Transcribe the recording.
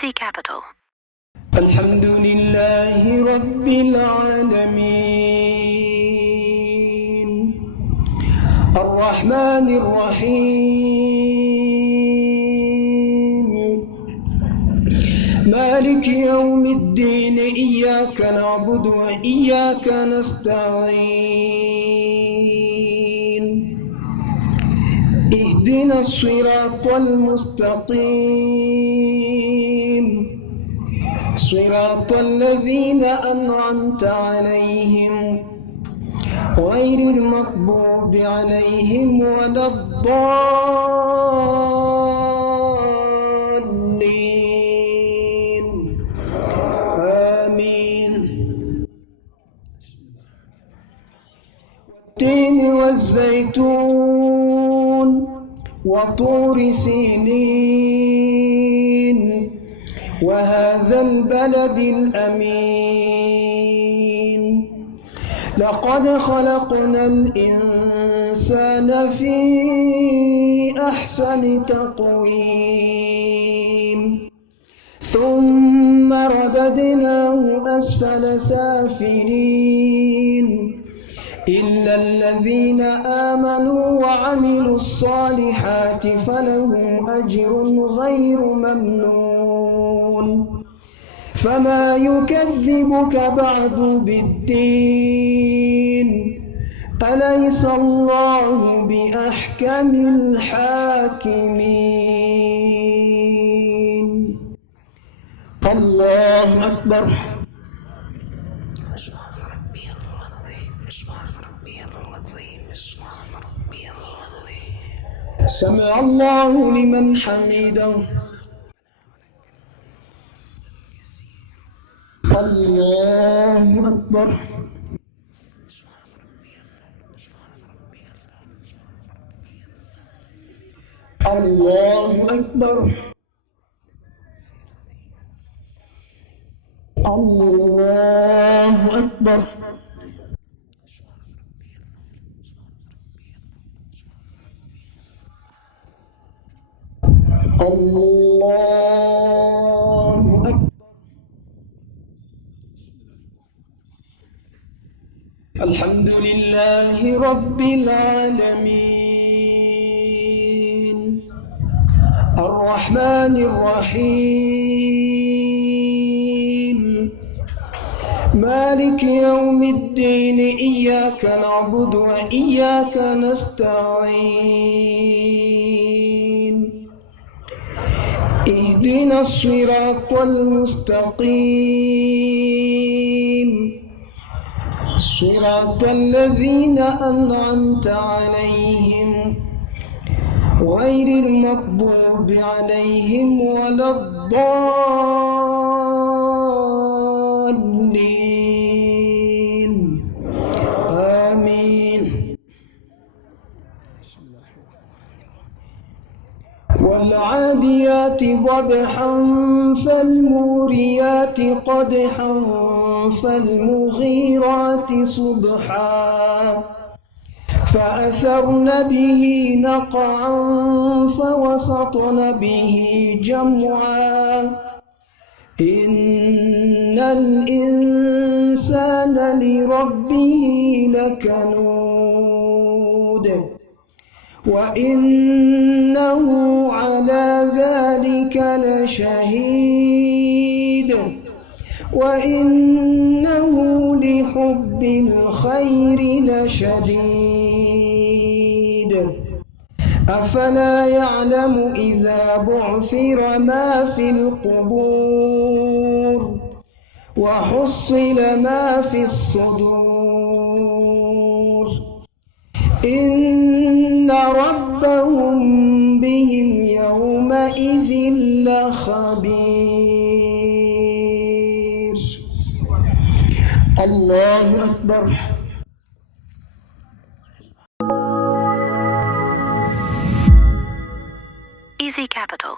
Easy Capital. الحمد لله رب العالمين الرحمن الرحيم مالك يوم الدين إياك نعبد وإياك نستعين اهدنا الصراط المستقيم صراط الذين أنعمت عليهم غير المغضوب عليهم ولا الضالين آمين. والتين والزيتون وطور سينين وهذا البلد الأمين لقد خلقنا الإنسان في أحسن تقويم ثم رددناه أسفل سافلين إلا الذين آمنوا وعملوا الصالحات فلهم أجر غير ممنون فما يكذبك بعد بالدين أليس الله بأحكم الحاكمين. الله أكبر. سمع الله لمن حمده. الله أكبر. الله أكبر. الله أكبر. الله أكبر. الحمد لله رب العالمين الرحمن الرحيم مالك يوم الدين إياك نعبد وإياك نستعين اهدنا الصراط المستقيم صراط الذين أنعمت عليهم غير المغضوب عليهم ولا الضالين آمين. والعاديات ضبحا فالموريات قدحا فالمغيرات صبحا فأثرن به نقعا فوسطن به جمعا إن الإنسان لربه لكنود وإنه على ذلك لشهيد وإنه لحب الخير لشديد أفلا يعلم إذا بعثر ما في القبور وحصل ما في الصدور إن ربهم بهم يومئذ لخبير. الله أكبر. Easy Capital.